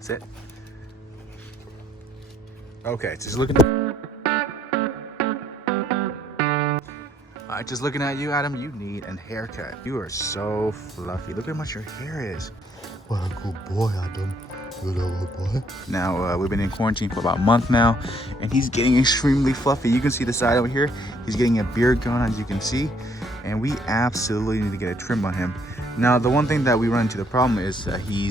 Sit. Okay, just looking. Alright, just looking at you, Adam. You need a haircut. You are so fluffy. Look how much your hair is. What a good boy, Adam. Good old boy. Now, we've been in quarantine for about a month now, and he's getting extremely fluffy. You can see the side over here. He's getting a beard going, as you can see, and we absolutely need to get a trim on him. Now, the one thing that we run into the problem is he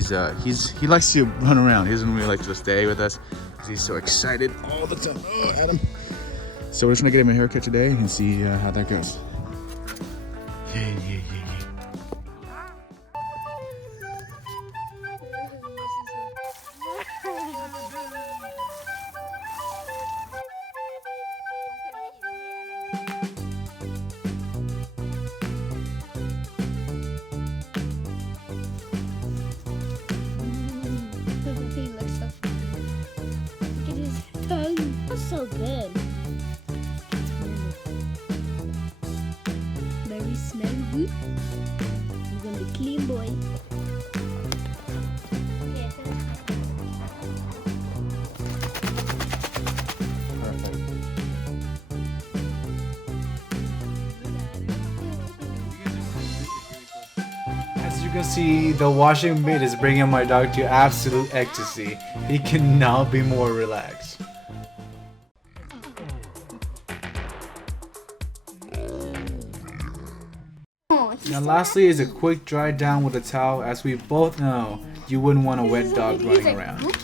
likes to run around. He doesn't really like to stay with us because he's so excited all the time. Oh, Adam. So we're just gonna get him a haircut today and see how that goes. Yeah. So good. Very smell good. You're gonna be clean, boy. Perfect. As you can see, the washing mitt is bringing my dog to absolute ecstasy. He cannot be more relaxed. Now lastly is a quick dry down with a towel, as we both know you wouldn't want a wet dog running around.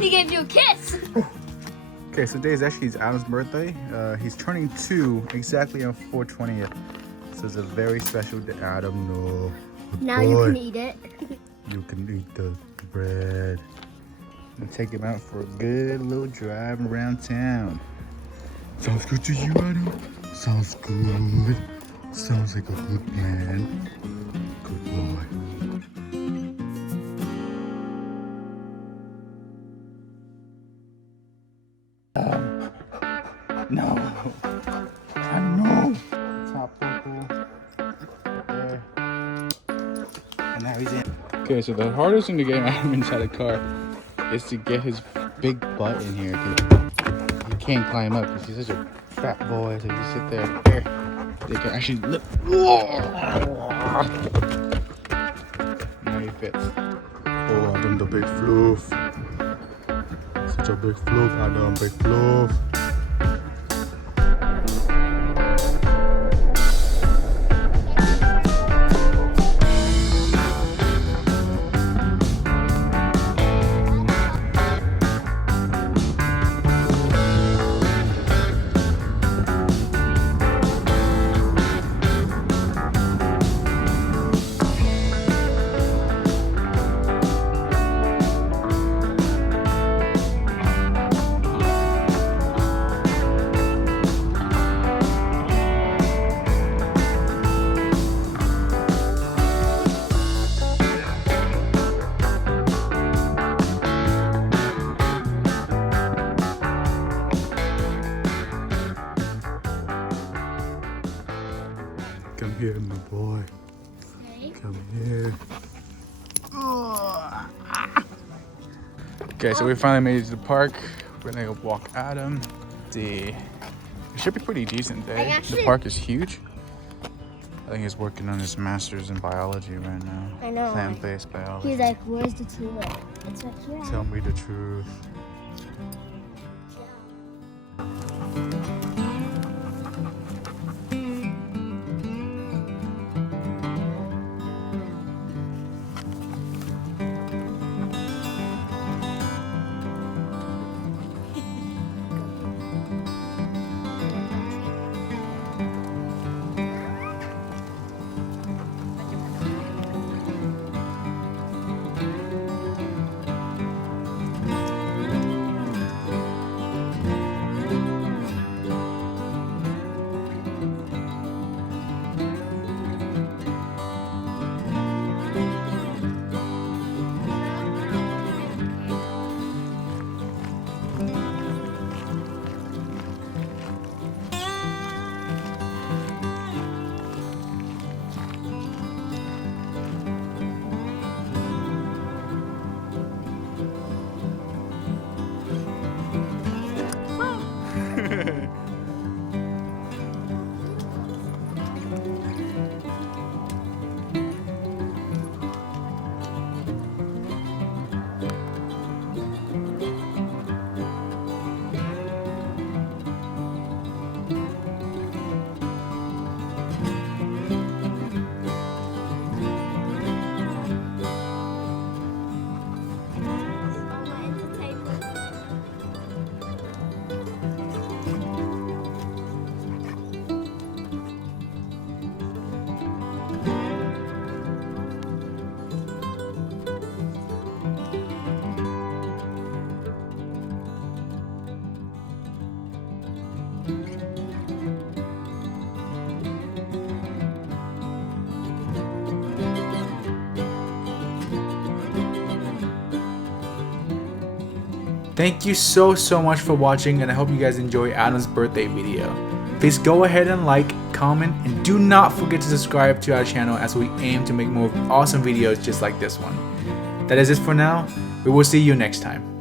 He gave you a kiss. Okay, so today is actually Adam's birthday. He's turning 2 exactly on 4/20th. So it's a very special day. Adam, no. Good Now boy. you can eat it. You can eat the bread. And take him out for a good little drive around town. Sounds good to you, Adam? Sounds good. Sounds like a good plan. Good boy. No. I know. Top vocal. There. And now he's in. Okay, so the hardest thing to get Adam inside the car is to get his big butt in here. He can't climb up because he's such a fat boy. So you sit there. Here. They can actually lift. Now he fits. Oh, Adam, the big floof. Such a big floof, Adam, big floof. Come here, my boy. Come here. Okay, so we finally made it to the park. We're gonna go walk Adam. It should be pretty decent day. The park is huge. I think he's working on his master's in biology right now. I know. Plant-based biology. He's like, where's the tulip? It's like, yeah. Tell me the truth. Thank you so much for watching, and I hope you guys enjoy Adam's birthday video. Please go ahead and like, comment, and do not forget to subscribe to our channel as we aim to make more awesome videos just like this one. That is it for now. We will see you next time.